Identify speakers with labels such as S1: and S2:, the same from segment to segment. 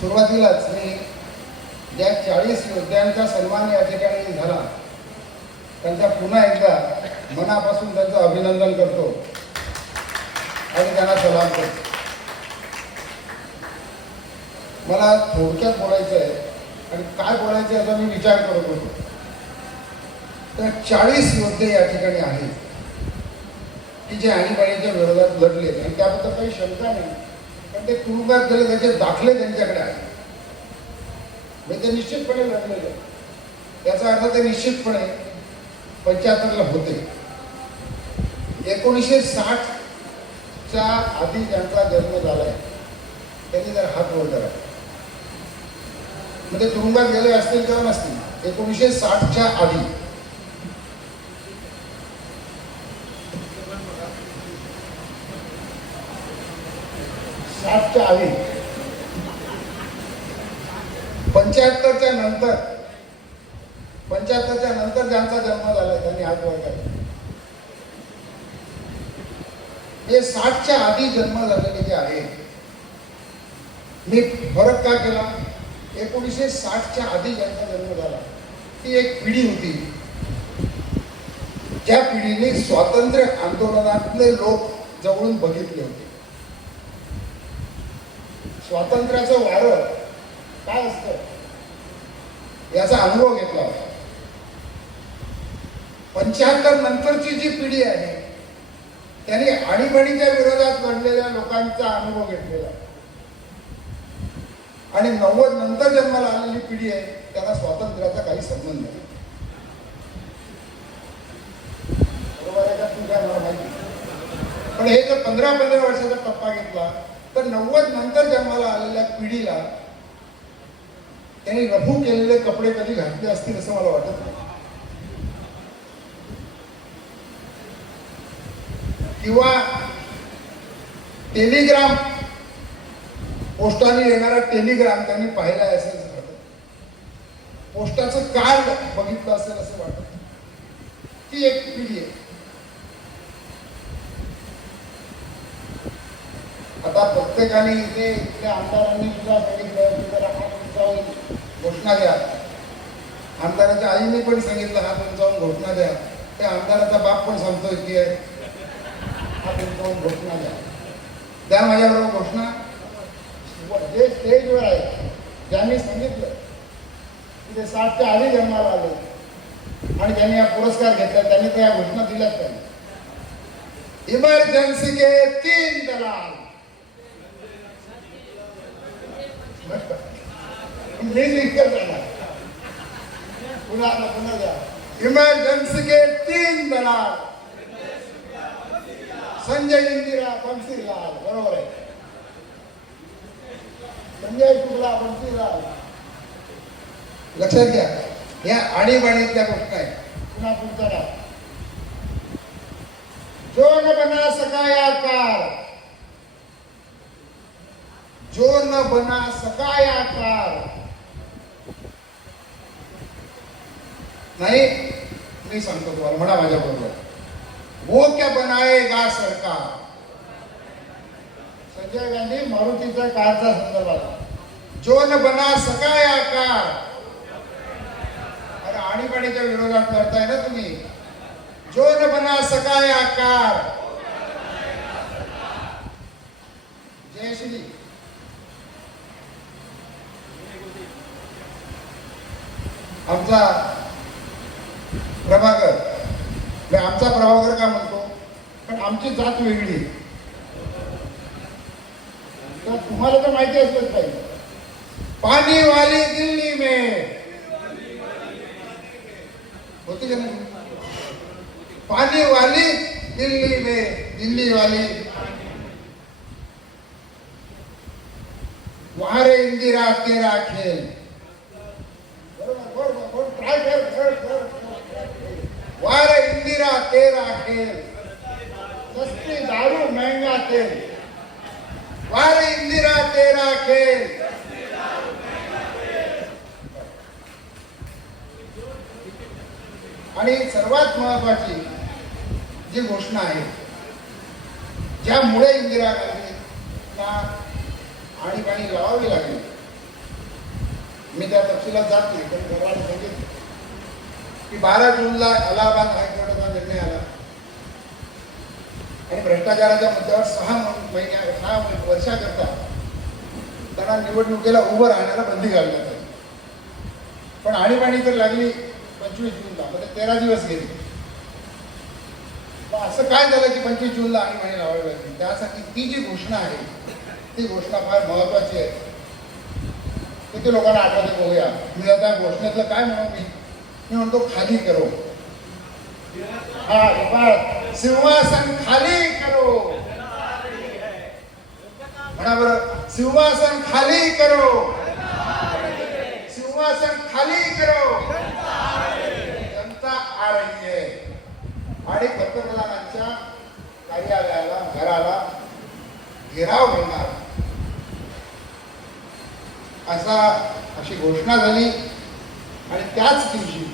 S1: सुरुवातीलाच मी ज्या चाळीस योद्ध्यांचा सन्मान या ठिकाणी झाला त्यांचा पुन्हा एकदा मनापासून त्यांचं अभिनंदन करतो आणि त्यांना सलाम करतो. मला थोडक्यात बोलायचं आहे आणि काय बोलायचं याचा मी विचार करत होतो. तर चाळीस योद्धे या ठिकाणी आहेत की जे आणीबाणीच्या विरोधात लढले आणि त्याबद्दल काही शंका नाही. ते तुरुंगात गेले त्याचे दाखले त्यांच्याकडे आहेत म्हणजे ते निश्चितपणे लढलेले. त्याचा याचा अर्थ ते निश्चितपणे पंच्याहत्तरला होते. एकोणीसशे साठच्या आधी ज्यांचा जन्म झालाय. त्यांनी जर हात वर करा म्हणजे तुरुंगात गेले असतील किंवा नसतील एकोणीसशे साठच्या आधी साठच्या आधी पंच्याहत्तरच्या नंतर पंच्याहत्तरच्या नंतर ज्यांचा जन्म झाला त्यांनी हात वर करा हे साठच्या आधी जन्म झालेले जे आहे मी फरक का केला? एकोणीसशे साठच्या आधी ज्यांचा जन्म झाला ती एक पिढी होती. ज्या पिढीने स्वातंत्र्य आंदोलनातले लोक जवळून बघितले होते. स्वातंत्र्याचं वारं काय असतं? याचा अनुभव घेतला होता. पंच्याहत्तर नंतरची जी पिढी आहे त्यांनी आणीबाणीच्या विरोधात लढलेल्या लोकांचा अनुभव घेतलेला. आणि नव्वद नंतर जन्माला आलेली पिढी आहे त्यांना स्वातंत्र्याचा काही संबंध नाही. बरोबर आहे का मला माहिती पण हे जर पंधरा पंधरा वर्षाचा टप्पा घेतला तर नव्वद नंतर जन्माला आलेल्या पिढीला त्यांनी रफू केलेले कपडे कधी घातले असतील असं मला वाटत नाही. किंवा टेलिग्राम पोस्टाने येणारा टेलिग्राम त्यांनी पाहिला आहे असं वाटत पोस्टाचं कार्ड बघितलं असेल असं वाटत ती एक पिढी आहे. आता प्रत्येकाने इथे इथल्या आमदारांनी सुद्धा सांगितलं की जरा हात होईल. घोषणा द्या. आमदाराच्या आईने पण सांगितलं हात जाऊन घोषणा द्या. त्या आमदाराचा बाप पण सांगतोय की हात जाऊन घोषणा द्या. द्या माझ्याबरोबर घोषणा. जे स्टेजवर आहे. ज्यांनी सांगितलं की ते साठच्या आधी जन्माला आले. आणि ज्यांनी हा पुरस्कार घेतला त्यांनी त्या घोषणा दिल्याच त्यांनी इमर्जन्सी के तीन दलाल. पुन्हा पुन्हा द्या इमर्जन्सी के तीन दलाल संजय इंदिरा बंसीलाल बरोबर आहे संजय शुक्ला बंसीलाल लक्षात घ्या या आणीबाणीतल्या गोष्ट आहे पुन्हा पुढचा डाव जो न बना सकाया कार जो न बना सकाया कार। नाही मी सांगतो तुम्हाला म्हणा माझ्या बरोबर. वो क्या बनाएगा सरकार. संजय गांधी मारुतीच्या कारचा संदर्भात. जोन जो न बना सकाया कार अरे आणीबाणीच्या विरोधात करताय ना तुम्ही. जो न बना सकाया कार जय श्री आमचा प्रभाकर मी आमचा प्रभाकर का म्हणतो? पण आमची जात वेगळी तर तुम्हाला तर माहिती असलंच पाहिजे. पाणी वाली दिल्ली मे. होती का नाही? पाणी वाली दिल्ली मे दिल्ली वाली वारे रे इंदिरा तेरा खेल. बरोबर, बरोबर, ट्राय कर, वार इंदिरा तेरा खेल सस्ती दारू महंगा तेल. वहां रे इंदिरा तेरा खेल आणि सर्वात महत्वाची जी घोषणा आहे ज्यामुळे इंदिरा गांधींना आणीबाणी लावावी लागली. मी त्या तपशिलात जात नाही पण घरवाला सांगितलं की बारा जूनला अलाहाबाद हायकोर्टाचा निर्णय आला. आणि भ्रष्टाचाराच्या मुद्द्यावर सहा महिन्या सहा वर्षाकरता त्यांना निवडणुकीला उभं राहण्याला बंदी घालण्यात आली. पण आणीबाणी तर लागली पंचवीस जूनला म्हणजे तेरा दिवस गेले. असं काय झालं की पंचवीस जूनला आणीबाणी लावावी लागली? त्यासाठी ती जी घोषणा आहे ती घोषणा फार महत्वाची आहे. किती लोकांना आठवते बघूया. मी आता घोषणेतलं काय म्हणू मी? मी म्हणतो खाली करो. हा सिंहासन खाली करो. म्हणा बर सिंहासन खाली करो. सिंहासन खाली करो. जनता आ रही है आणि पंतप्रधानांच्या कार्यालयाला घराला घेराव घेणार असा अशी घोषणा झाली. आणि त्याच दिवशी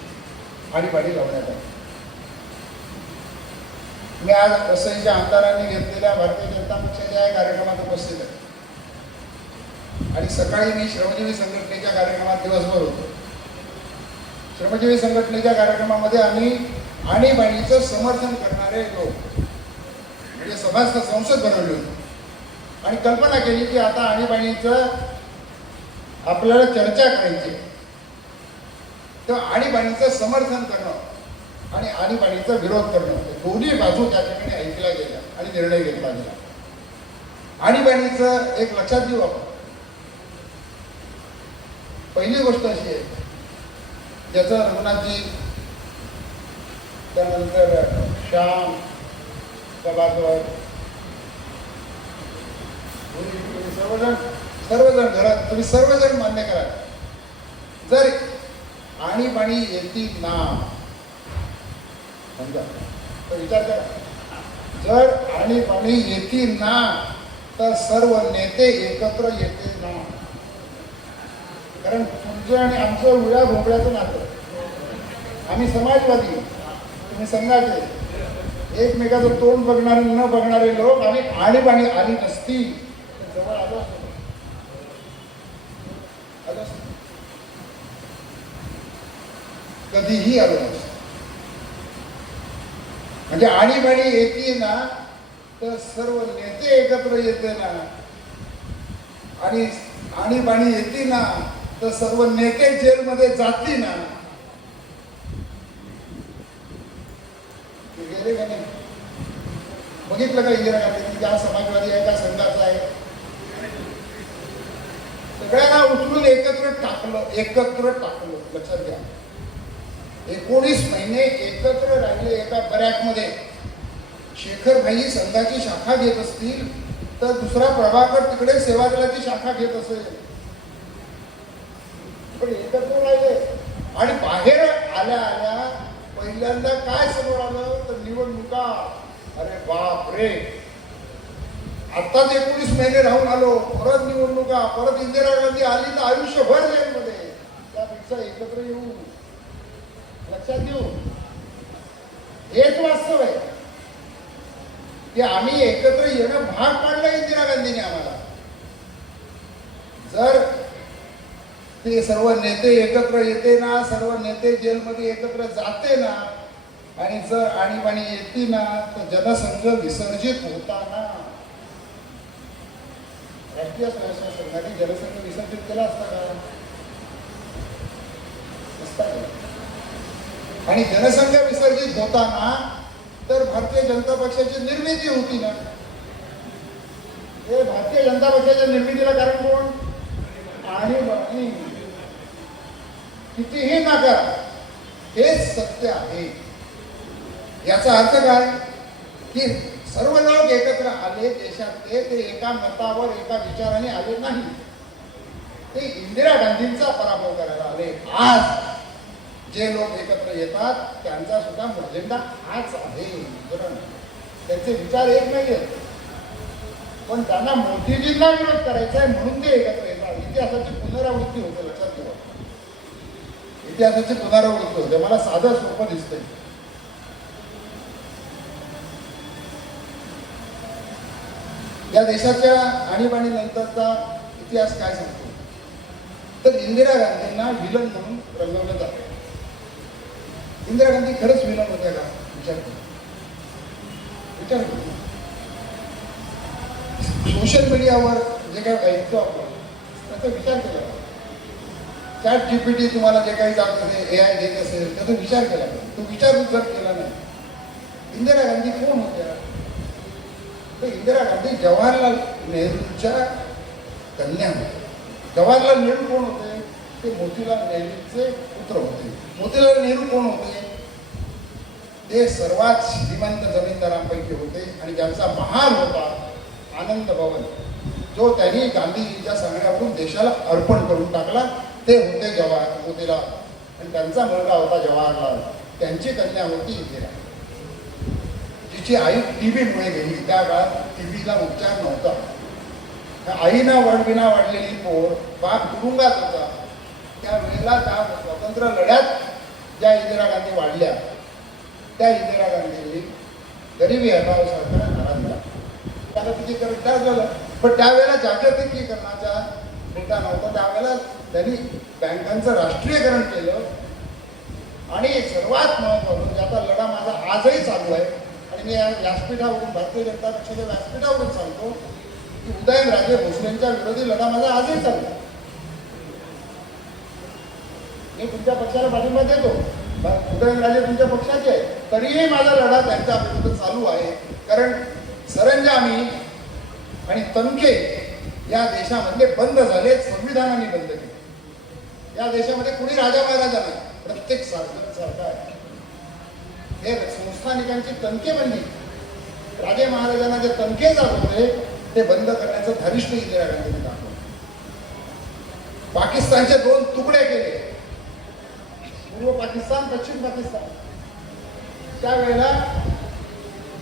S1: आणीबाणी लावण्यात आली. मी आज वसईच्या आमदारांनी घेतलेल्या भारतीय जनता पक्षाच्या या कार्यक्रमात उपस्थित आहे. आणि सकाळी मी श्रमजीवी संघटनेच्या कार्यक्रमात दिवसभर होतो. श्रमजीवी संघटनेच्या कार्यक्रमामध्ये आम्ही आणीबाणीचं समर्थन करणारे लोक म्हणजे सभास्त संसद बनवली होती. आणि कल्पना केली की आता आणीबाणीचं आपल्याला चर्चा करायची तर आणीबाणीचं समर्थन करणं आणि आणीबाणीचा विरोध करणं. दोन्ही बाजू त्या ठिकाणी ऐकल्या गेल्या आणि निर्णय घेतला गेला. आणीबाणीचं एक लक्षात घेऊ आपण. पहिली गोष्ट अशी आहे ज्याचं रघुनाथजी त्यानंतर श्याम प्रभाकर सर्वजण सर्वजण घरात तुम्ही सर्वजण मान्य करा. जर आणीबाणी येतील ना समजा. तर विचार करा. जर आणीबाणी येतील ना तर सर्व नेते एकत्र येते ना कारण तुमचं आणि आमचं विळा भोपळ्याचं नातं. आम्ही समाजवादी. तुम्ही संघाचे. एकमेकाचं तोंड बघणारे न बघणारे लोक आणि आणीबाणी आली नसती. जवळ आलो असतो. आलो असतो. कधीही आलो नसतो. म्हणजे आणीबाणी येते ना तर सर्व नेते एकत्र येते ना. आणि आणीबाणी येते ना तर सर्व नेते जेलमध्ये जाते ना. गेले का नाही? बघितलं का इंदिरा गांधी? त्या समाजवादी आहे का संघाचा आहे. सगळ्यांना उचलून एकत्र टाकलं एकत्र टाकलं. लक्षात घ्या. एकोणीस महिने एकत्र राहिले एका बऱ्याकमध्ये. शेखर भाई संघाची शाखा घेत असतील तर दुसरा प्रभाकर तिकडे सेवादलाची शाखा घेत असेल. पण एकत्र राहिले. आणि बाहेर आल्या आल्या पहिल्यांदा काय समोर आलं? तर निवडणुका. अरे बाप रे आताच एकोणीस महिने राहून आलो. परत निवडणुका परत इंदिरा गांधी आली तर आयुष्यभर जेलमध्ये. त्यापेक्षा एकत्र येऊ. लक्षात घेऊ हेच वास्तव आहे. की आम्ही एकत्र येणं भाग पाडलं इंदिरा गांधीने आम्हाला. जर ते सर्व नेते एकत्र येते ना सर्व नेते जेलमध्ये एकत्र जाते ना आणि जर आणीबाणी येते ना तर जनसंघ विसर्जित होताना राष्ट्रीय स्वयंसेवक संघाने जनसंघ विसर्जित केला असता का? असता का? आणि जनसंघ विसर्जित होताना तर भारतीय जनता पक्षाची निर्मिती होती ना. हे भारतीय जनता पक्षाच्या निर्मितीला कारण कोण? आणि कितीही नाकार हेच सत्य आहे. याचा अर्थ काय? की सर्व लोक एकत्र आले देशातले ते एका मतावर एका विचाराने आले नाही. ते इंदिरा गांधींचा पराभव करायला आले. आज जे लोक एकत्र येतात त्यांचा सुद्धा अजेंडा हाच आहे. त्यांचे विचार एक नाही आहेत पण त्यांना मोदीजींना विरोध करायचा आहे म्हणून ते एकत्र येतात. इतिहासाची पुनरावृत्ती होते लक्षात ठेवा. इतिहासाची पुनरावृत्ती होते. मला साधं सोपं दिसतंय. या देशाच्या आणीबाणी नंतरचा इतिहास काय सांगतो? तर इंदिरा गांधींना विलन म्हणून रंगवलं जातं. इंदिरा गांधी खरंच विनम होत्या का? विचार विचार सोशल मीडियावर जे काही ऐकतो आपण त्याचा विचार केला. चॅट जीपीटी तुम्हाला जे काही जात असेल ए आय देत असेल त्याचा विचार केला. तो विचार जर केला नाही. इंदिरा गांधी कोण होत्या? तर इंदिरा गांधी जवाहरलाल नेहरूंच्या कन्या होत्या. जवाहरलाल नेहरू कोण होते? ते मोतीलाल नेहरूचे पुत्र होते. मोतीलाल नेहरू कोण होते? ते सर्वात श्रीमंत जमीनदारांपैकी होते आणि ज्यांचा महान होता आनंद भवन जो त्यांनी गांधीजीच्या सांगण्यावरून देशाला अर्पण करून टाकला ते होते जवाहर मोतीलाल आणि त्यांचा मुलगा होता जवाहरलाल. त्यांची कन्या होती इंदिरा. जिची आई टीबीमुळे गेली. त्या काळात टीबीला उपचार नव्हता. त्या वडविना वाढलेली पोर बाप तुरुंगात होता. त्या वेळेला त्या स्वतंत्र लढ्यात ज्या इंदिरा गांधी वाढल्या त्या इंदिरा गांधींनी गरिबी हटाव सरकार नारा जागतिकीकरण काय झालं. पण त्यावेळेला जागतिकीकरणाचा मुद्दा नव्हता. त्यावेळेला त्यांनी बँकांचं राष्ट्रीयकरण केलं. आणि सर्वात महत्त्वाचं ज्याचा लढा माझा आजही चालू आहे आणि मी या व्यासपीठावरून भारतीय जनता पक्षाच्या व्यासपीठावरून सांगतो की उदयनराजे भोसलेंच्या विरोधी लढा माझा आजही चालू आहे. मी तुमच्या पक्षाला पाठिंबा देतो. उदयनराजे तुमच्या पक्षाचे आहे तरीही माझा लढा त्यांच्या आपल्याबद्दल चालू आहे. कारण सरंजामी आणि तनखे या देशामध्ये बंद झाले संविधानाने बंद केले. या देशामध्ये कुणी राजा महाराजा नाही. प्रत्येक सरकार सरकार. हे संस्थानिकांची तनके बनली राजे महाराजांना जे तनके जात होते ते बंद करण्याचं धरिष्ठ इंदिरा गांधींनी दाखवलं. पाकिस्तानचे दोन तुकडे केले. पूर्व पाकिस्तान पश्चिम पाकिस्तान. त्यावेळेला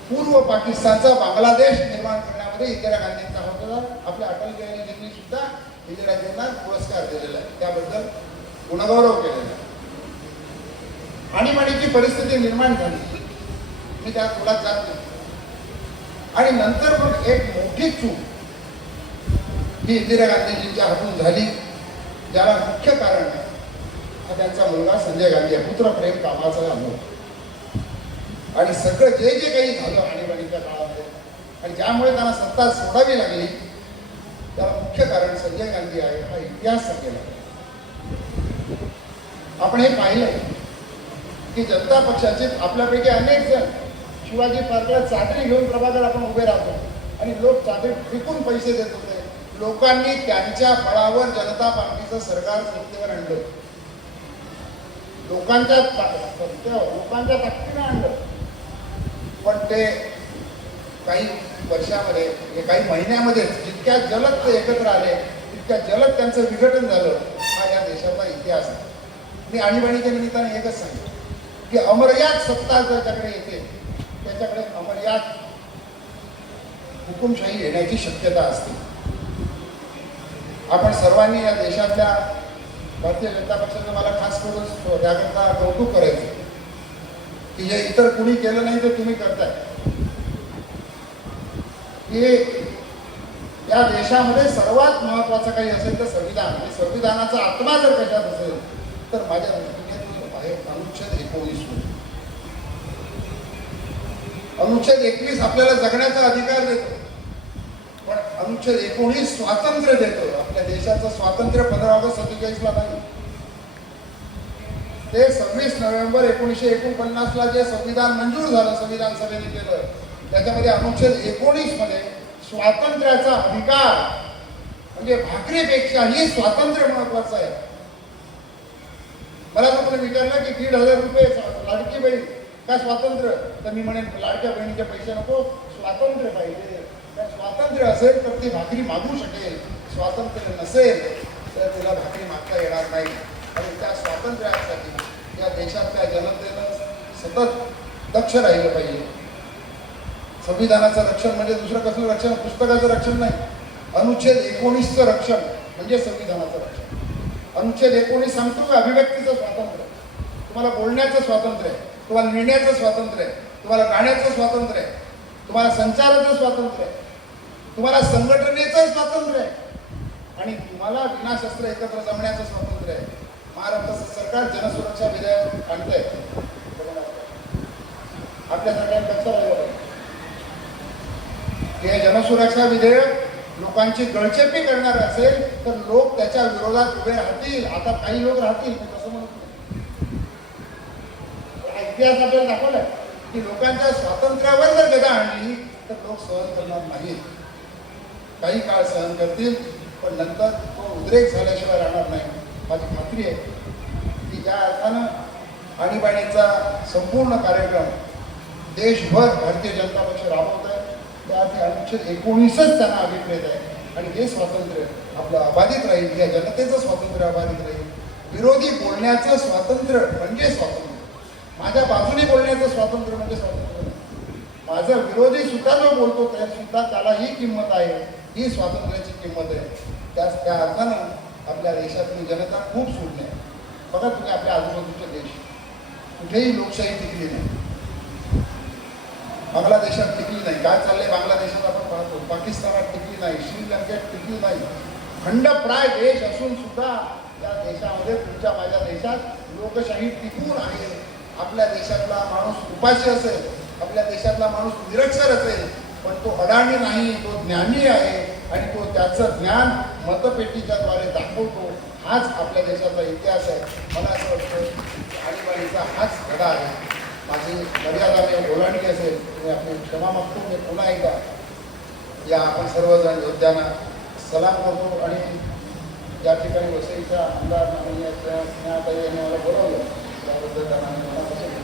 S1: पूर्व पाकिस्तानचा बांगलादेश निर्माण करण्यामध्ये इंदिरा गांधींचा होता आपल्या अटल बिहारीजींनी सुद्धा गांधींना पुरस्कार दिलेला आहे. त्याबद्दल गुणगौरव केलेला आहे. आणीबाणीची परिस्थिती निर्माण झाली. मी त्या तुला जात नाही आणि नंतर पण एक मोठी चूक ही इंदिरा गांधीजींच्या हातून झाली ज्याला मुख्य कारण आहे. हा त्यांचा मुलगा संजय गांधी आहे. पुत्रप्रेम कामाचा अनुभव आणि सगळं जे जे काही झालं आणीबाणीच्या काळामध्ये आणि ज्यामुळे त्यांना सत्ता सोडावी लागली त्याला मुख्य कारण संजय गांधी आहे हा इतिहास सांगेला आपण हे पाहिलं की जनता पक्षाचे आपल्यापैकी अनेक जण शिवाजी पार्कला चादरी घेऊन प्रभाकर आपण उभे राहतो. आणि लोक चादरी विकून पैसे देत होते. लोकांनी त्यांच्या बळावर जनता पार्टीचं सरकार सत्तेवर आणलं. लोकांच्या लोकांच्या ताकदीने आणलं. पण ते काही वर्षामध्ये म्हणजे काही महिन्यामध्ये जितक्या जलद ते एकत्र आले तितक्या जलद त्यांचं विघटन झालं हा या देशाचा इतिहास आहे. मी आणीबाणीच्या निमित्ताने एकच सांगतो की अमर्याद सत्ता ज्याच्याकडे येते त्याच्याकडे अमर्याद हुकुमशाही येण्याची शक्यता असते. आपण सर्वांनी या देशातल्या भारतीय जनता पक्षाचं मला खास करून त्याकरता कौतुक करायचं. की हे इतर कुणी केलं नाही तर तुम्ही करताय. की या देशामध्ये सर्वात महत्वाचं काही असेल तर संविधान. आणि संविधानाचा आत्मा जर कशात असेल तर माझ्या दृष्टीने आहे अनुच्छेद एकोणीस अनुच्छेद एकवीस आपल्याला जगण्याचा अधिकार देतो. पण अनुच्छेद एकोणीस स्वातंत्र्य देतो. त्या देशाचं स्वातंत्र्य पंधरा ऑगस्ट सत्तेचाळीसला नाही ते सव्वीस नोव्हेंबर एकोणीसशे एकोणपन्नासला जे संविधान मंजूर झालं संविधान सभेने केलं त्याच्यामध्ये अनुच्छेद एकोणीसमध्ये स्वातंत्र्याचा अधिकार म्हणजे भाकरीपेक्षाही स्वातंत्र्य महत्वाचं आहे. मला तर कोणी विचारलं की दीड हजार रुपये लाडकी बहीण काय स्वातंत्र्य? तर मी म्हणेन लाडक्या बहिणीचे पैसे नको स्वातंत्र्य पाहिजे. त्या स्वातंत्र्य असेल तर ती भाकरी मागू शकेल. स्वातंत्र्य नसेल तर तिला भाकरी मागता येणार नाही. आणि त्या स्वातंत्र्यासाठी या देशातल्या जनतेनं सतत दक्ष राहिलं पाहिजे. संविधानाचं रक्षण म्हणजे दुसरं कसलं रक्षण? पुस्तकाचं रक्षण नाही. अनुच्छेद एकोणीसचं रक्षण म्हणजे संविधानाचं रक्षण. अनुच्छेद एकोणीस सांगतो की? अभिव्यक्तीचं स्वातंत्र्य. तुम्हाला बोलण्याचं स्वातंत्र्य आहे तुम्हाला लिहिण्याचं स्वातंत्र्य आहे तुम्हाला गाण्याचं स्वातंत्र्य आहे तुम्हाला संचाराचं स्वातंत्र्य आहे तुम्हाला संघटनेचं स्वातंत्र्य. आहे आणि तुम्हाला विनाशस्त्र एकत्र जमण्याचं स्वातंत्र्य आहे. महाराष्ट्राचं सरकार जनसुरक्षा विधेयक आणतंय. आपल्या सगळ्यांना लक्षात राहिलं हे जनसुरक्षा विधेयक लोकांची गळचेपी करणार असेल तर लोक त्याच्या विरोधात उभे राहतील. आता काही लोक राहतील मी तसं म्हणत नाही. इतिहास आपल्याला दाखवलाय की लोकांच्या स्वातंत्र्यावर जर गदा आणली तर लोक सहन करणार नाहीत. काही काळ सहन करतील पण नंतर तो उद्रेक झाल्याशिवाय राहणार नाही. माझी खात्री आहे की ज्या अर्थानं आणीबाणीचा संपूर्ण कार्यक्रम देशभर भारतीय जनता पक्ष राबवत आहे त्या अनुच्छेद एकोणीसच त्यांना अभिप्रेत आहे. आणि हे स्वातंत्र्य आपलं अबाधित राहील या जनतेचं स्वातंत्र्य अबाधित राहील. विरोधी बोलण्याचं स्वातंत्र्य म्हणजे स्वातंत्र्य. माझ्या बाजूने बोलण्याचं स्वातंत्र्य म्हणजे स्वातंत्र्य माझा विरोधी सुद्धा जो बोलतो त्या सुद्धा त्याला ही किंमत आहे. ही स्वातंत्र्याची किंमत आहे. त्याच त्या अर्थानं आपल्या देशातली जनता खूप सुटली आहे. बघा तुम्ही आपल्या आजूबाजूचे देश. कुठेही लोकशाही टिकली नाही. बांगलादेशात टिकली नाही. काय चाललंय बांगलादेशात आपण पाहतो. पाकिस्तानात टिकली नाही. श्रीलंकेत टिकली नाही. खंडप्राय देश असून सुद्धा या देशामध्ये तुमच्या माझ्या देशात लोकशाही टिकून आहे. आपल्या देशातला माणूस उपाशी असेल आपल्या देशातला माणूस निरक्षर असेल पण तो अडाणी नाही तो ज्ञानी आहे आणि तो त्याचं ज्ञान मतपेटीच्या द्वारे दाखवतो हाच आपल्या देशाचा इतिहास आहे. मला असं वाटतं की आणीबाणीचा हाच धडा आहे. माझी मर्यादा मी ओलांडली असेल मी आपली क्षमा मागतो मी पुन्हा एकदा या आपण सर्वजण योद्ध्यांना सलाम करतो आणि या ठिकाणी वसईच्या आमदार माननीय स्नेहा- स्नेहाताई यांनी मला बोलवलं त्याबद्दल त्यांना मी मनापासून